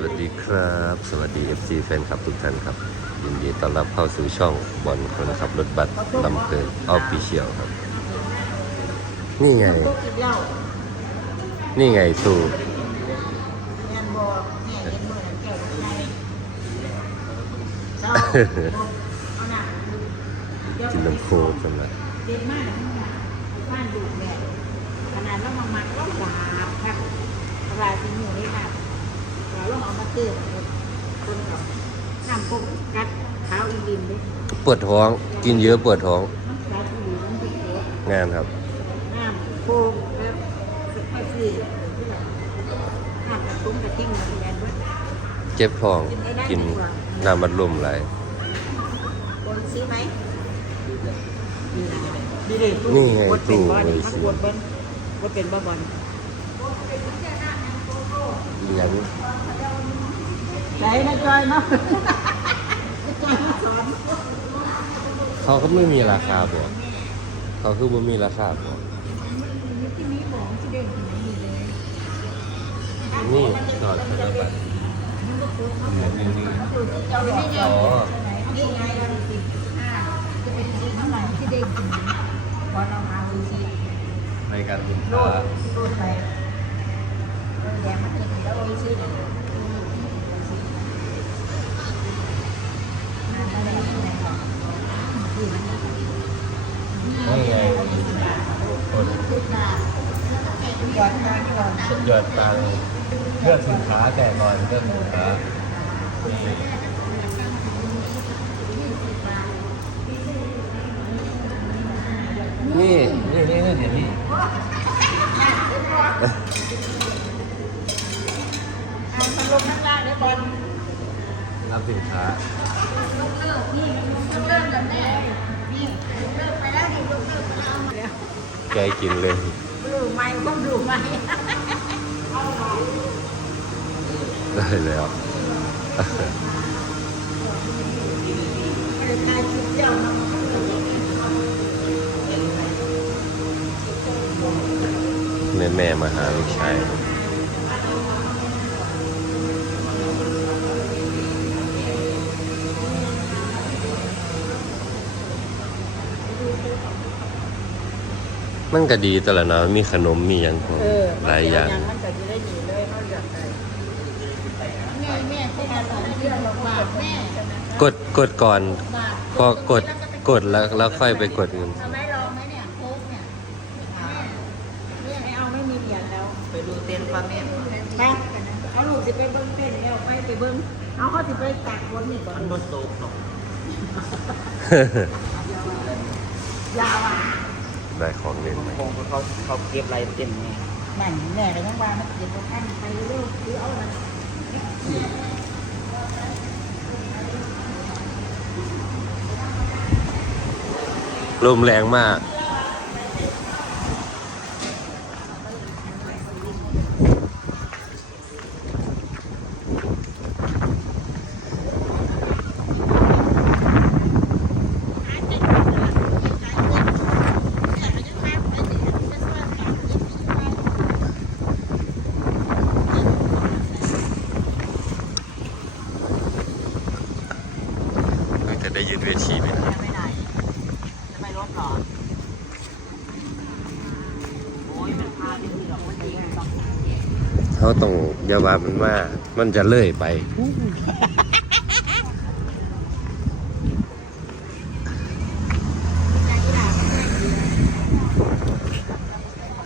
สวัสดีครับ สวัสดี FC แฟนคลับทุกท่านครับ ยินดีต้อนรับเข้าสู่ช่องบอลคนขับรถบัสลำเพลินออฟฟิเชียลครับ นี่ไง นี่ไงสู่กินน้ำโคกันละเด็กมากบ้านดูแม่ขนาดเรามามักเราหวาบครับเวลาที่อยู่นี่ค่ะเรา ลองเอามาเติมคนกับน้ำปุ๊บกัดเท้าอีลินเลยปวดท้อง กินเยอะปวดท้องมันกัดอีลินมันเป็นตัวงานครับ น้ำโค้งแล้วค่อยๆฟีน้ำกระตุ้งกระติ้งเหมือนกันเว้ยเจ็บท้อง กินน้ำบัดลมไหลายคนซื้อไหมดีเลยนี่ไงกดเป็นตู้บอลเลยมักสิกดเบิ้ลกดเป็นบอลบอลอีหยัง ใจนะจอยเนาะจอยมาสอนเขาก็ไม่มีราคาบ่เขาคือบ่มีราคาบ่ที่นี้ของที่เด่นที่นี่เลยนี่จอดธนบัตรนี่นี่เจ้าไม่ไงอ๋อนี่ไงเราสิบห้าจะเป็นสีน้ำหนักที่เด่นที่นี่บอลเราเอาสิในการบินโลค้า ดโลดไปแดงมั นี่ไงคนยอดมาก่อนสุดยอดตังเลือกสินค้าแต่นอนเลือกสินค้านี่นี่นี่นี่นี่เดี๋ยวนี้เอาพัดลมข้างล่างเลยบอลับสินค้ายกเลิกนี่ยกเลิกแกเลิกไปแล้วนี่ยกเลิกไปแล้วเดี๋ยวใจกินเลยดูไหมต้องดูไหมได้แล้วเนะแม่แม่มาหาลูกชาย มันก็ดีแต่ละเนาะมีขนมมีอย่างพวกเออหลายอย่าง มันจะได้ดีเลยเขาอยากได้แม่แม่ที่มาสอนเรื่องบาทแม่กดกดก่อน บาทพอกดกดแล้วแล้วค่อยไปกดเงินทำไมลองไหมเนี่ยโค้กเนี่ยแม่ไม่เอาไม่มีเหรียญแล้วไปดูเต็นท์ป้าแม่ไปเอาลูกสิไปเบิ้งเต้นแล้วไปไปเบิ้งเอาเขาสิไปตักบนนี่ก่อนมันบนโต๊ะหรอกยาวอะ ได้ของเล่นไหมคงเขาเขาเก็บลายเต็มไงนั่นแม่ก็ยังว่ามันเก็บตัวขั้นไปเร็วคือเอาละลมแรงมาก ได้ยืนเวทีไหมนะไม่ได้จะไปรถหรอโอ้ยมันพาไปที่หรอกมันยิงต้องเขาต้องอย่าว่ามันว่ามันจะเลื่อยไป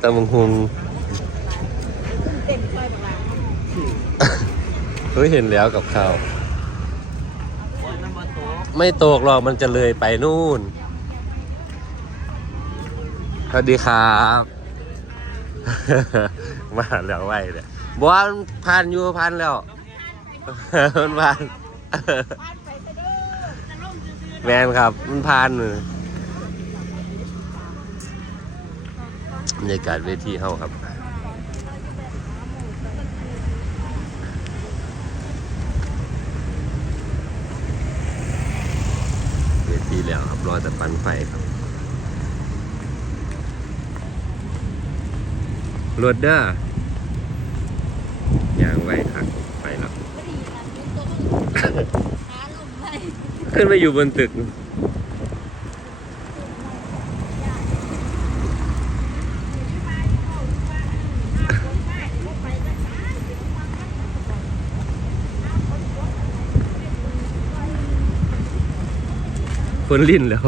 แต่มึงคงเต้นค่อยบางเฮ้ยเห็นแล้วกับข้าว โอ้ยมันบนโต๊ะ ไม่ตกหรอกมันจะเลยไปนู่น สวัสดีครับ มาแล้วไว้เนี่ยบอกว่ามันพันอยู่พันแล้วมันพัน แมนครับ มันพันเลยบรรยากาศเวทีเฮาครับ เวที แล้วครับรอแต่ปันไฟครับรถเด้อยางไว้ครับไปแล้วไม่ได้ขึ้นไปอยู่บนตึก คนลิ้นแล้ว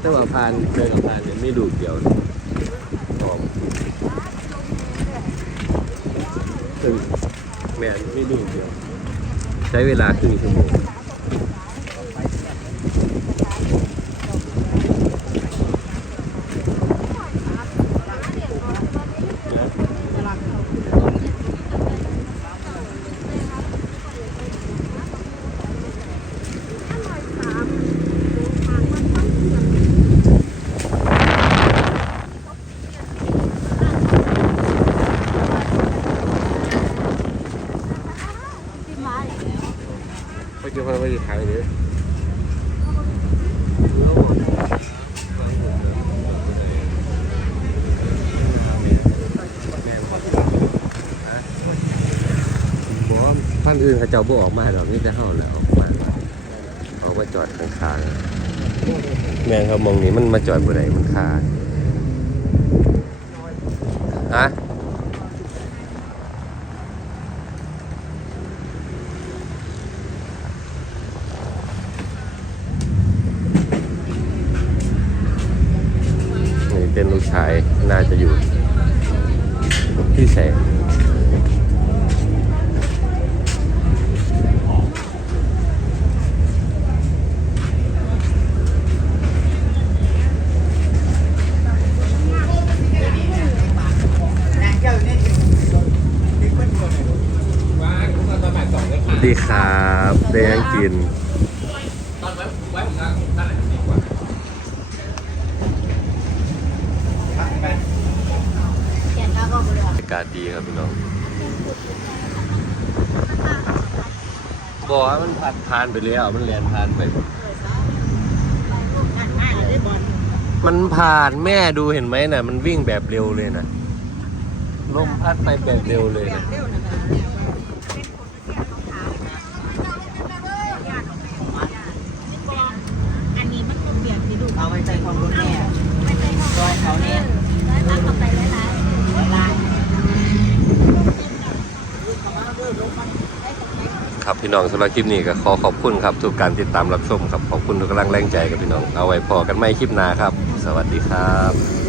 แต่ว่าพานเดินกับพานเนี่ยไม่ดูเดียวหอมซึ่งแมนไม่ดูเดียว ใช้เวลาครึ่งชั่วโมงก็ จะมาไปขายเลยบอกว่าท่านอื่นเขาเจ้าบ่ออกมาหรอกนี่จะเฮาแล้วออกมาเขามาจอดข้างๆแม่เขามองนี้มันมาจอดบ่ได้มันคาฮะ นี่เป็นลูกชายน่าจะอยู่ ที่แสงสวัส ดีครับได้ยังกินเขียนแล้วก็เบื่อบรรยากาศดีครับพี่น้องบอกว่ามันผ่านผ่านไปแล้ว มันเรียนผ่านไปงานง่ายเลยได้บอลมันผ่านแม่ดูเห็นไหมน่ะ มันวิ่งแบบเร็วเลยนะลมพัดไปแบบเร็วเลยนะ เร็วนะคะอันนี้มันก็เปลี่ยนที่ดู เอาไว้ใจความรู้แน่ ไม่ใช่ของ รอยเขาเนี่ย ร้อยมากเข้าไปหลายๆ ลาย ครับพี่น้องสำหรับคลิปนี้ก็ขอขอบคุณครับทุกการติดตามรับชมครับขอบคุณทุกกำลังแรงใจกับพี่น้องเอาไว้พอกันไม่คลิปหน้าครับ สวัสดีครับ